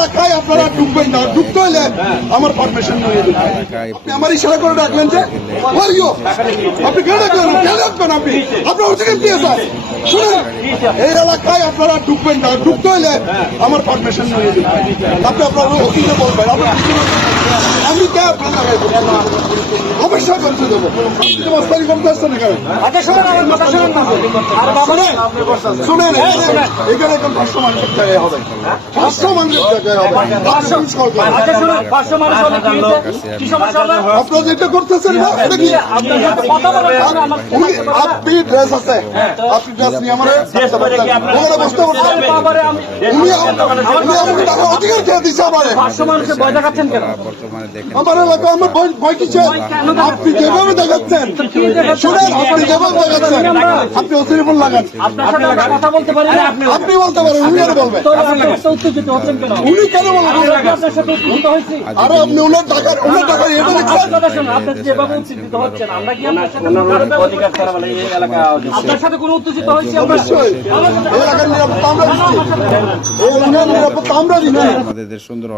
এলাকায় আপনারা ঢুকবেন না, ঢুকতে হলে আমার পারমিশন নিয়ে ঢুকবেন। আপনি আমার ইশারা করে ডাকলেন যে আপনি কেন ডাকলেন, কেন ডাকবেন আপনি? আপনার অধিকার কি আছে? শুনুন, এই এলাকায় আপনারা ঢুকবেন না, ঢুকতে হলে আমার পারমিশন নিয়ে ঢুকবেন। আপনি আপনার অফিসে বলবেন, আমি কে আপনার লাগাইব? অবশ্যই বলতে দেবো। মস্তানি করতে আসছেন এখানে? শুনেন, এখানে এখন 500 মানুষের জায়গায় হবে, 500 মানুষের জায়গায় হবে। আপনারা যেটা করতেছেন না, এটা কি? আপনি ড্রেস আছে, আপনি ড্রেস নিয়ে আমার বসতে পারছেন? উনি আমাকে টাকা অধিকার খেয়ে দিচ্ছে আমারে। আমার এলাকা আমার ভয় কিছু। আপনি যেভাবে দেখাচ্ছেন, শুনেন, আপনি যেভাবে দেখাচ্ছেন, আপনি অতিরিক্ত লাগান। আপনি বলতে পারেন, উনি আর বলবেন। উনি কেন বলবেন? আরে আপনি ওনার টাকার এটা দেখছেন? আপনার সাথে কোনো উত্তেজিত হয়েছে? অবশ্যই এই এলাকার নিরাপত্তা আমরা দিচ্ছি, এই এলাকার নিরাপত্তা আমরা দিচ্ছি। আমাদের সুন্দর